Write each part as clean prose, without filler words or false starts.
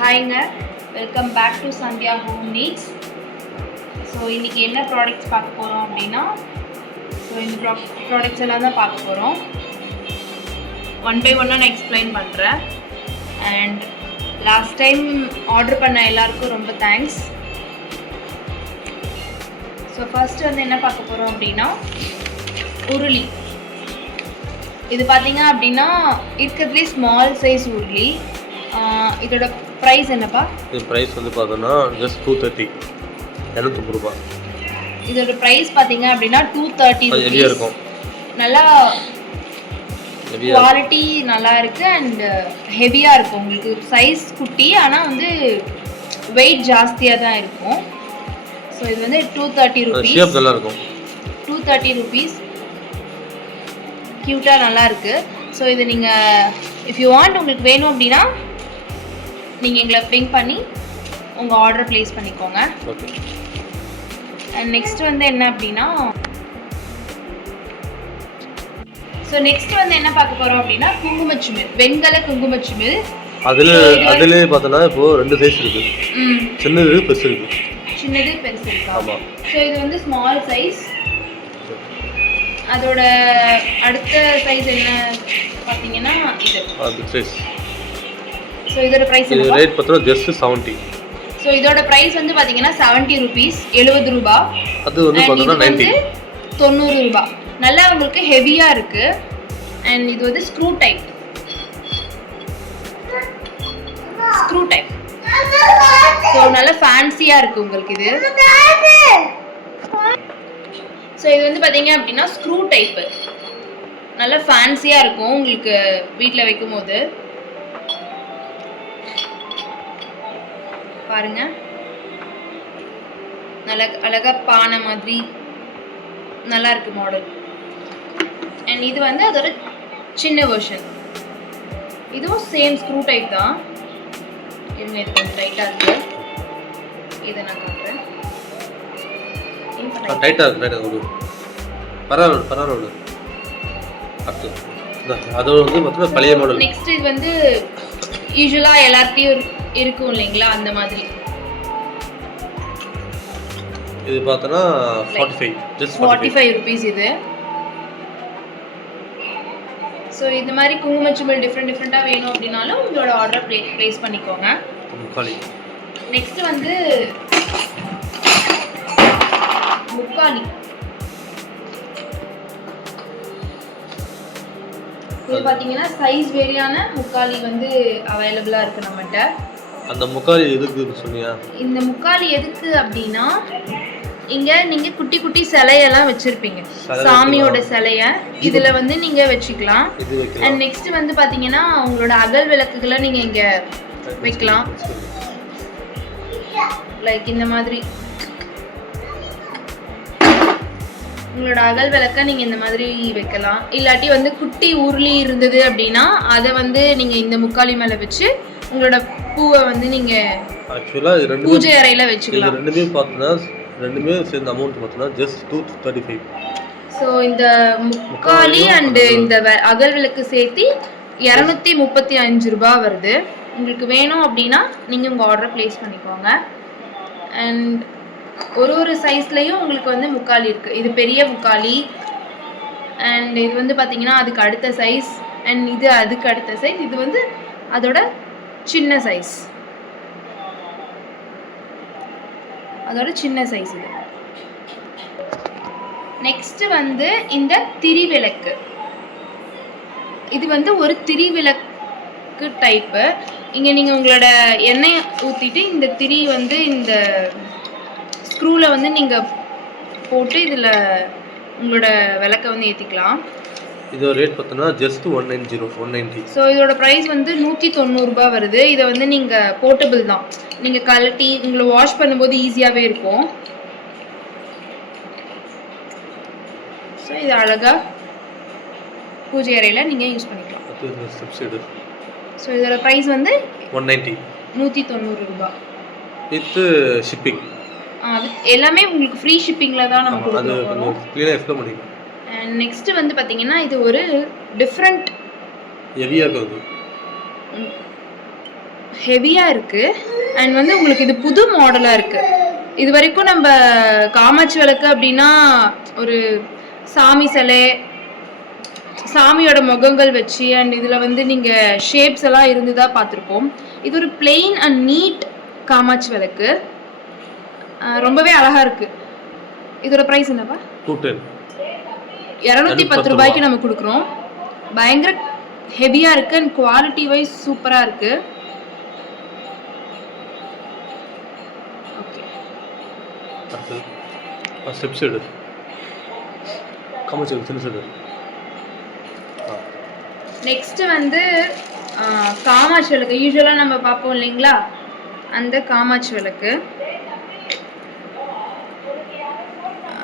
ஹாய்ங்க, welcome back to Sandhya home needs. So இன்றைக்கி என்ன products பார்க்க போகிறோம் அப்படின்னா, ஸோ இந்த ப்ராடக்ட்ஸ் எல்லாம் தான் பார்க்க போகிறோம். ஒன் பை ஒன்னாக நான் எக்ஸ்பிளைன் பண்ணுறேன். அண்ட் லாஸ்ட் டைம் ஆர்டர் பண்ண எல்லாருக்கும் ரொம்ப தேங்க்ஸ். ஸோ ஃபர்ஸ்ட் வந்து என்ன பார்க்க போகிறோம் அப்படின்னா, உருளி. இது பார்த்தீங்க அப்படின்னா இருக்கிறதுலே ஸ்மால் சைஸ் உருளி. இதோட ப்ரைஸ் என்னப்பா? இது ப்ரைஸ் வந்து பார்த்தோன்னா ஜஸ்ட் 230, 250 ரூபாய். இதோட ப்ரைஸ் பார்த்தீங்க அப்படின்னா 230 இருக்கும். நல்லா குவாலிட்டி நல்லா இருக்கு அண்ட் ஹெவியாக இருக்கும். உங்களுக்கு சைஸ் குட்டி ஆனால் வந்து வெயிட் ஜாஸ்தியாக தான் இருக்கும். ஸோ இது வந்து 230 rupees. நல்லா இருக்கும். 230 rupees. க்யூட்டாக நல்லா இருக்கு. ஸோ இது நீங்கள் இஃப் யூ வாண்ட், உங்களுக்கு வேணும் அப்படின்னா நீங்கள் எங்களை பிங்க் பண்ணி உங்கள் ஆர்டர் ப்ளேஸ் பண்ணிக்கோங்க. அண்ட் நெக்ஸ்ட் வந்து என்ன அப்படின்னா, ஸோ நெக்ஸ்ட் வந்து என்ன பார்க்க போகிறோம் அப்படின்னா, குங்குமச்சிமிழ், வெண்கல குங்குமச்சிமிழ். அதிலே பார்த்தோன்னா இப்போ 2 சைஸ் இருக்கு. சின்னது பெருசு இருக்கு. சின்னது பெருசு இருக்கு. ஆமாம். ஸோ இது வந்து ஸ்மால் சைஸ். அதோட அடுத்த சைஸ் என்ன பார்த்தீங்கன்னா இது சைஸ். ஸோ இதோட ப்ரைஸ் இது ரேட் பார்த்தோன்னா ஜஸ்ட் 70. ஸோ இதோட ப்ரைஸ் வந்து பார்த்தீங்கன்னா 70 rupees, 70 ரூபாய். அது வந்து பார்த்தோன்னா 90 ரூபாய். நல்லா உங்களுக்கு ஹெவியாக இருக்கு. அண்ட் இது வந்து ஸ்க்ரூ டைப். ஸோ நல்லா ஃபேன்சியாக இருக்கு உங்களுக்கு இது. ஸோ இது வந்து பார்த்தீங்க அப்படின்னா ஸ்க்ரூ டைப்பு, நல்லா ஃபேன்சியாக இருக்கும் உங்களுக்கு வீட்டில் வைக்கும் போது. பாருங்க, நல்லா அழகா பானை மாதிரி நல்லா இருக்கு மாடல். அண்ட் இது வந்து அதோட சின்ன வெர்ஷன். இதுவும் சேம் ஸ்க்ரூ டைப் தான். இருங்க, இது கொஞ்சம் டைட்டாக இருக்கு. இதை நான் காட்டுறேன். டைட்டா இருக்கு. பரவாயில்ல. அது வந்து மொத்தம் பழைய மாடல். நெக்ஸ்ட் இது வந்து யூசுவலா எல்லார்ட்டையும் இருக்கும் இல்லைங்களா, அந்த மாதிரி. இது பார்த்தோன்னா 45, just 45 rupees இது. ஸோ இந்த மாதிரி குங்குமச்சிமிழ் டிஃப்ரெண்ட்டாக வேணும் அப்படின்னாலும் உங்களோட ஆர்டர் ப்ளேஸ் பண்ணிக்கோங்க. நெக்ஸ்ட் வந்து முக்காலி. இது பார்த்தீங்கன்னா சைஸ் வேரியான முக்காலி வந்து அவைலபிளாக இருக்குது நம்மகிட்ட. அந்த முக்காலி எதுக்கு சொன்னியா? இந்த முக்காலி எதுக்கு அப்படின்னா, இங்கே நீங்கள் குட்டி குட்டி சிலையெல்லாம் வச்சுருப்பீங்க, சாமியோட சிலைய இதில் வந்து நீங்கள் வச்சுக்கலாம். அண்ட் நெக்ஸ்ட் வந்து பார்த்தீங்கன்னா உங்களோட அகல் விளக்குகளை நீங்கள் இங்கே வைக்கலாம். லைக் இந்த மாதிரி உங்களோட அகல் விளக்க நீங்கள் இந்த மாதிரி வைக்கலாம். இல்லாட்டி வந்து குட்டி உருளி இருந்தது அப்படின்னா அதை வந்து நீங்கள் இந்த முக்காலி மேலே வச்சு உங்களோட பூவை வந்து நீங்கள் பூஜை அறையில் வச்சுக்கலாம். ரெண்டுமே சேர்ந்த அமௌண்ட் பார்த்தோன்னா ஜஸ்ட் 235. ஸோ இந்த முக்காலி அண்டு இந்த அகல் விளக்கு சேர்த்து 235 ரூபாய் வருது. உங்களுக்கு வேணும் அப்படின்னா நீங்கள் உங்கள் ஆர்டரை ப்ளேஸ் பண்ணிக்கோங்க. அண்ட் ஒரு சைஸ்லையும் உங்களுக்கு வந்து முக்காலி இருக்குது. இது பெரிய முக்காலி. அண்ட் இது வந்து பார்த்தீங்கன்னா அதுக்கு அடுத்த சைஸ். அண்ட் இது அதுக்கு அடுத்த சைஸ். இது வந்து அதோட சின்ன சைஸ். இது நெக்ஸ்ட் வந்து இந்த திரிவிளக்கு. இது வந்து ஒரு திரிவிளக்கு டைப்பு. இங்கே நீங்கள் உங்களோட எண்ணெய் ஊற்றிட்டு இந்த திரி வந்து இந்த ஸ்க்ரூவில் வந்து நீங்கள் போட்டு இதில் உங்களோட விளக்கை வந்து ஏற்றிக்கலாம். இதோட ரேட் பார்த்தோன்னா ஜஸ்ட் 190. ஸோ இதோட ப்ரைஸ் வந்து 190 ரூபாய் வருது. இதை வந்து நீங்கள் போர்ட்டபிள் தான், நீங்கள் கழட்டி உங்களை வாஷ் பண்ணும்போது ஈஸியாகவே இருக்கும். ஸோ இது அழகாக பூஜை அறையில் நீங்கள் யூஸ் பண்ணிக்கலாம். ஸோ இதோட ப்ரைஸ் வந்து 190 ரூபாய் வித் ஷிப்பிங். எல்லாமே உங்களுக்கு ஃப்ரீ ஷிப்பிங்கில் தான் நம்ம கொடுக்குறோம். அண்ட் நெக்ஸ்ட் வந்து பார்த்தீங்கன்னா இது ஒரு டிஃப்ரெண்ட் ஹெவியாக இருக்குது. ஹெவியாக இருக்குது. அண்ட் வந்து உங்களுக்கு இது புது மாடலாக இருக்குது. இது வரைக்கும் நம்ம காமாட்சி விளக்கு அப்படின்னா ஒரு சாமி சிலை, சாமியோட முகங்கள் வச்சு அண்ட் இதில் வந்து நீங்கள் ஷேப்ஸ் எல்லாம் இருந்து தான் பார்த்துருப்போம். இது ஒரு பிளெயின் அண்ட் நீட் காமாட்சி விளக்கு. ரொம்பவே அழகாக இருக்குது. இதோட ப்ரைஸ் என்னப்பா? 210 ரூபாய்க்கு நம்ம கொடுக்குறோம். பயங்கர ஹெவியாக இருக்குது அண்ட் குவாலிட்டி வைஸ் சூப்பராக இருக்குது. ஓகே, ஸ்டெப்ஸ் எடு, காமாட்சி சின்ன சைடு. நெக்ஸ்ட் வந்து காமாட்சி விளக்கு யூஸ்வலாக நம்ம பார்ப்போம் இல்லைங்களா, அந்த காமாட்சி விளக்கு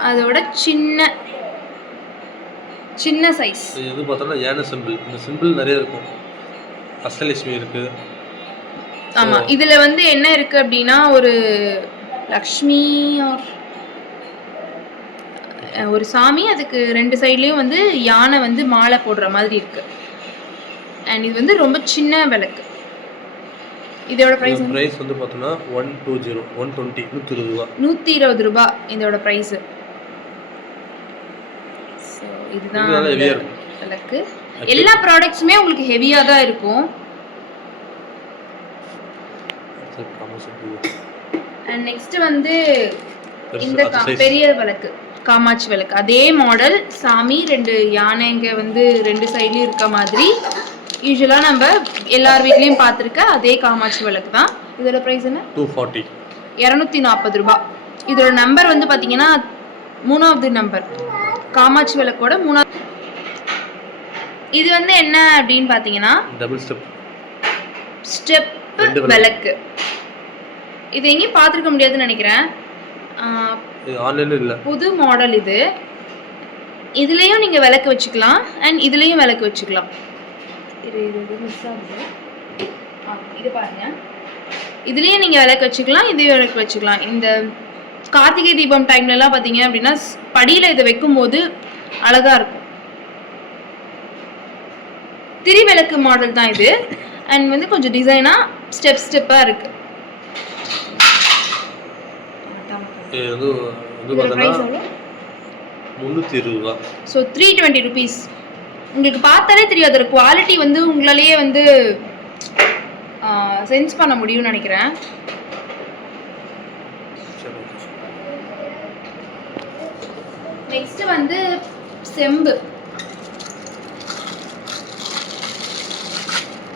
அதோட சின்ன சைஸ். இது பார்த்தோம்னா யானை சிம்பிள். இந்த சிம்பிள் நிறைய இருக்கும். அஷ்டலட்சுமி இருக்கு. ஆமா, இதுல வந்து என்ன இருக்கு அப்படின்னா ஒரு லக்ஷ்மி ஒரு சாமி, அதுக்கு 2 சைட்லயும் வந்து யானை வந்து மாலை போடுற மாதிரி இருக்கு. அண்ட் இது வந்து ரொம்ப சின்ன விளக்கு. இதோட பிரைஸ் வந்து பார்த்தோம்னா 120 ரூபாய். 120 ரூபாய் இதோட பிரைஸ். ஸோ இதுதான் விளக்கு. எல்லா ப்ராடக்ட்ஸுமே உங்களுக்கு ஹெவியா தான் இருக்கும். அண்ட் நெக்ஸ்ட் வந்து இந்த பெரிய விளக்கு காமாட்சி விளக்கு, அதே மாடல் சாமி 2 யானைங்க வந்து 2 சைட்லயும் இருக்க மாதிரி யூஸ்வலா நம்ம எல்லார் வீட்லயும் பார்த்துருக்க அதே காமாட்சி விளக்கு தான். இதோட பிரைஸ் என்ன? 240 ரூபாய். இதோட நம்பர் வந்து பாத்தீங்கன்னா 3வது நம்பர், காமாட்சி விளக்கோட 3வது. இது வந்து என்ன அப்படின்னு பாத்தீங்கன்னா டபுள் ஸ்டெப் விளக்கு. இது எங்கேயும் பார்த்துருக்க முடியாதுன்னு நினைக்கிறேன். ஆன்லைன்ல இல்ல, புது மாடல் இது. இதுலயும் நீங்க விளக்கு வச்சுக்கலாம் அண்ட் இதுலயும் விளக்கு வச்சுக்கலாம். இது பாருங்க, இதுலயும் நீங்க விளக்கு வச்சுக்கலாம், இதையும் விளக்கு வச்சுக்கலாம். இந்த கார்த்திகை தீபம் டைம்ல எல்லாம் பாத்தீங்க அப்படின்னா படியில இதை வைக்கும் போது அழகா இருக்கும். திரிவிளக்கு மாடல் தான் இது. அண்ட் வந்து கொஞ்சம் டிசைனா ஸ்டெப்பா இருக்கு. இது 320 ரூபாய். So 320 rupees. உங்களுக்கு பார்த்தாலே தெரியும் அதோட குவாலிட்டி வந்து உங்களாலேயே வந்து சென்ஸ் பண்ண முடியும்னு நினைக்கிறேன். நெக்ஸ்ட் வந்து செம்பு,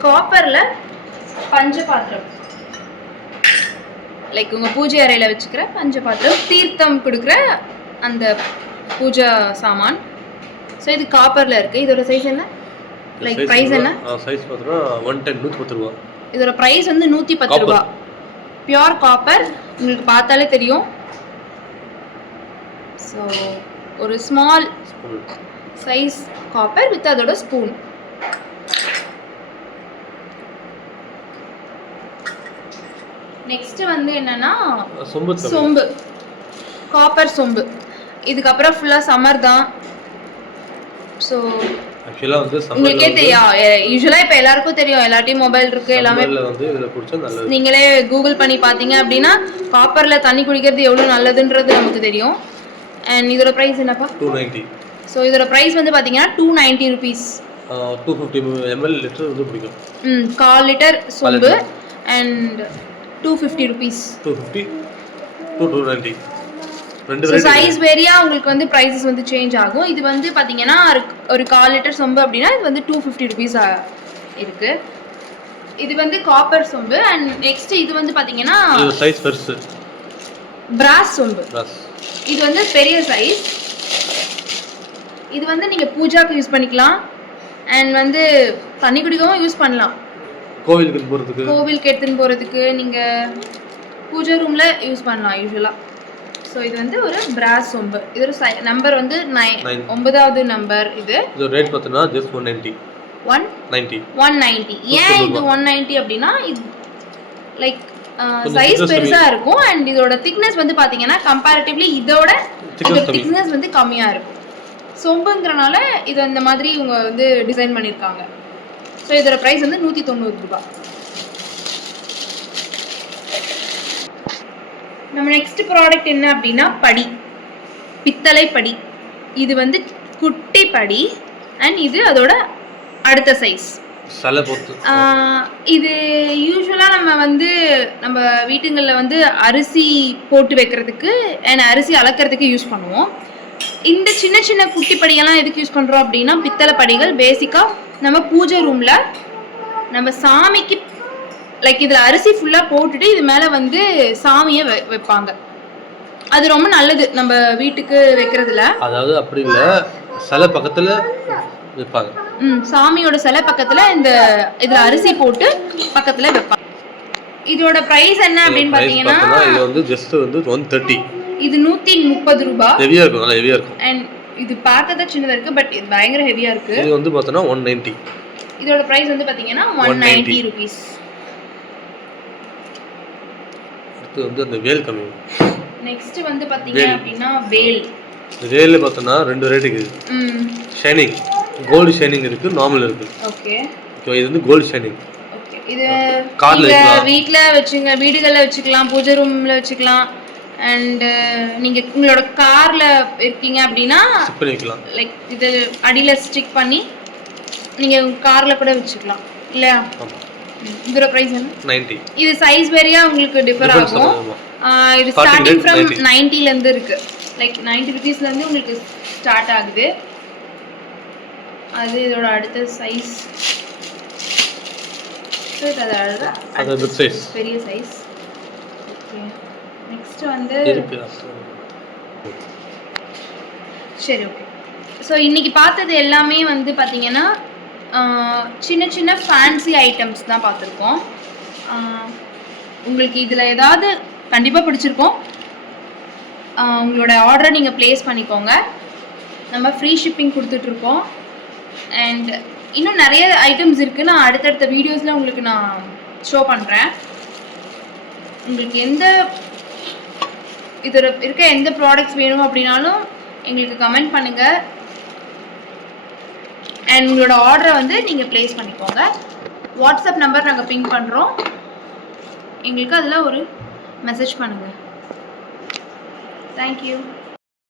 காப்பர்ல பஞ்ச பாத்திரம். லைக் உங்க பூஜை அறையில வச்சுக்கிற பஞ்ச பாத்திரம், தீர்த்தம் கொடுக்குற அந்த பூஜா சாமான். ஸோ இது காப்பர்ல இருக்கு. இதோட சைஸ் என்ன? லைக் பிரைஸ் என்ன? சைஸ் பார்த்தா 110 ரூபாய். இதோட பிரைஸ் வந்து 110 ரூபாய். பியூர் காப்பர், உங்களுக்கு பார்த்தாலே தெரியும். ஸோ ஒரு ஸ்மால் சைஸ் காப்பர் வித் அதோட ஸ்பூன். நெக்ஸ்ட் வந்து என்னன்னா சொம்பு, காப்பர் சொம்பு. இதுக்கப்புறம் ஃபுல்லா சம்மர் தான். ஸோ ஆக்சுவலா வந்து உங்களுக்கே தெரியும், யூஸ்வலா இப்போ எல்லாருக்கும் தெரியும், எல்லார்ட்டையும் மொபைல் இருக்கு, எல்லாமே வந்து இதுல குடிச்சா நல்லது. நீங்களே கூகுள் பண்ணி பார்த்தீங்க அப்படின்னா காப்பர்ல தண்ணி குடிக்கிறது எவ்வளவு நல்லதுன்றது நமக்கு தெரியும். அண்ட் இதோட பிரைஸ் என்னப்பா? 290. ஸோ இதோட பிரைஸ் வந்து பாத்தீங்கன்னா 290 rupees. 250 ml லிட்டர் வந்து பிடிக்கும். 1/4 லிட்டர் சொம்பு அண்ட் 250 rupees. 250 to 290. சைஸ் வேரியா உங்களுக்கு வந்து பிரைசஸ் வந்து சேஞ்ச் ஆகும். இது வந்து பாத்தீங்கன்னா ஒரு 1/4 லிட்டர் சொம்பு அப்படின்னா இது வந்து 250 rupees இருக்கு. இது வந்து காப்பர் சொம்பு. அண்ட் நெக்ஸ்ட் இது வந்து பாத்தீங்கன்னா இது சைஸ் பெருசு, பிராஸ் சொம்பு. இது வந்து பெரிய சைஸ். இது வந்து நீங்க பூஜாக்கு யூஸ் பண்ணிக்கலாம் அண்ட் வந்து தண்ணி குடிக்கவும் யூஸ் பண்ணலாம். கோவிலுக்கு எடுத்துன்னு போறதுக்கு நீங்க பூஜை ரூம்ல யூஸ் பண்ணலாம் யூஸ்வலா. ஸோ இது வந்து ஒரு பிராஸ் சொம்பு. இது ஒரு நம்பர் வந்து 9வது நம்பர். இது ரேட் பார்த்தீங்கன்னா ஜஸ்ட் 190. 190. ஏன் இது 190 அப்படின்னா இது லைக் சைஸ் பெருசா இருக்கும் அண்ட் இதோட திக்னஸ் வந்து பாத்தீங்கன்னா கம்பேரிட்டிவ்லி இதோட திக்னஸ் வந்து கம்மியா இருக்கும். சொம்புங்கிறனால இது அந்த மாதிரி இவங்க வந்து டிசைன் பண்ணியிருக்காங்க. ஸோ இதோட ப்ரைஸ் வந்து 190 ரூபாய். நம்ம நெக்ஸ்ட் ப்ராடக்ட் என்ன அப்படின்னா படி, பித்தளை படி. இது வந்து குட்டி படி அண்ட் இது அதோட அடுத்த சைஸ். இது யூஸ்வலாக நம்ம வந்து நம்ம வீட்டுங்களில் வந்து அரிசி போட்டு வைக்கிறதுக்கு அண்ட் அரிசி அளக்கிறதுக்கு யூஸ் பண்ணுவோம். இந்த சின்ன சின்ன குட்டி படிகள்லாம் எதுக்கு யூஸ் பண்ணுறோம் அப்படின்னா பித்தளை படிகள் பேசிக்காக நம்ம பூஜை ரூமில் நம்ம சாமிக்கு லைக் இதில் அரிசி ஃபுல்லாக போட்டுட்டு இது மேலே வந்து சாமியை வைப்பாங்க. அது ரொம்ப நல்லது நம்ம வீட்டுக்கு வைக்கிறதுல. அதாவது அப்படி இல்லை, சிலை பக்கத்தில் வைப்பாங்க. சாமியோட சிலை பக்கத்தில் இதில் அரிசி போட்டு பக்கத்தில் வைப்பாங்க. இதோட ப்ரைஸ் என்ன அப்படின்னு பார்த்தீங்கன்னா இது வந்து ஜஸ்ட் வந்து 130. இது 130 ரூபாய். ஹெவியாக இருக்கும், நல்லா ஹெவியாக இருக்கும். அண்ட் இது பார்க்கறத சின்னதாக இருக்குது, பட் இது பயங்கர ஹெவியாக இருக்குது. இது வந்து பார்த்தோன்னா 190. இதோட ப்ரைஸ் வந்து பார்த்தீங்கன்னா 190 rupees. அடுத்து வந்து அந்த வேல் கம்மி. நெக்ஸ்ட் வந்து பார்த்தீங்க அப்படின்னா வேல். வேல் பார்த்தோன்னா 2 ரேட் இருக்குது. ஷைனிங், கோல்டு ஷைனிங் இருக்குது, நார்மல் இருக்குது. ஓகே ஓகே, இது வந்து கோல்டு ஷைனிங். ஓகே, இது நீங்க வீட்ல வச்சுங்க, வீடுகளில் வச்சுக்கலாம், பூஜை ரூம்ல வச்சுக்கலாம். அண்ட் நீங்க உங்களோட கார்ல இருக்கீங்க அப்படின்னா ஸ்டிக் பண்ணி வைக்கலாம். லைக் இது அடியில ஸ்டிக் பண்ணி நீங்க கார்ல கூட வச்சுக்கலாம் இல்லையா? இதோட பிரைஸ் என்ன? 90. இது சைஸ் வேரியா உங்களுக்கு டிஃபர் ஆகும். இது ஸ்டார்டிங் ஃப்ரம் 90 ல இருந்து இருக்கு. லைக் 90 rupeesல இருந்து உங்களுக்கு ஸ்டார்ட் ஆகுது. அது இதோட அடுத்த சைஸ் அது பிக் சைஸ், பெரிய சைஸ். ஓகே, நெக்ஸ்ட் வந்து இருக்கு. சரி, ஓகே. ஸோ இன்னைக்கு பார்த்தது எல்லாமே வந்து பார்த்தீங்கன்னா சின்ன சின்ன ஃபேன்சி ஐட்டம்ஸ் தான் பார்த்துருக்கோம். உங்களுக்கு இதில் ஏதாவது கண்டிப்பாக பிடிச்சிருக்கோம். உங்களோட ஆர்டரை நீங்கள் ப்ளேஸ் பண்ணிக்கோங்க. நம்ம ஃப்ரீ ஷிப்பிங் கொடுத்துட்ருக்கோம். அண்ட் இன்னும் நிறைய ஐட்டம்ஸ் இருக்குது. நான் அடுத்தடுத்த வீடியோஸில் உங்களுக்கு நான் ஷோ பண்ணுறேன். உங்களுக்கு எந்த இதில் இருக்க எந்த ப்ராடக்ட்ஸ் வேணும் அப்படின்னாலும் எங்களுக்கு கமெண்ட் பண்ணுங்கள். அண்ட் உங்களோட ஆர்டரை வந்து நீங்கள் ப்ளேஸ் பண்ணிக்கோங்க. வாட்ஸ்அப் நம்பர் நாங்கள் பிங் பண்ணுறோம். எங்களுக்கு அதில் ஒரு மெசேஜ் பண்ணுங்கள். தேங்க்யூ.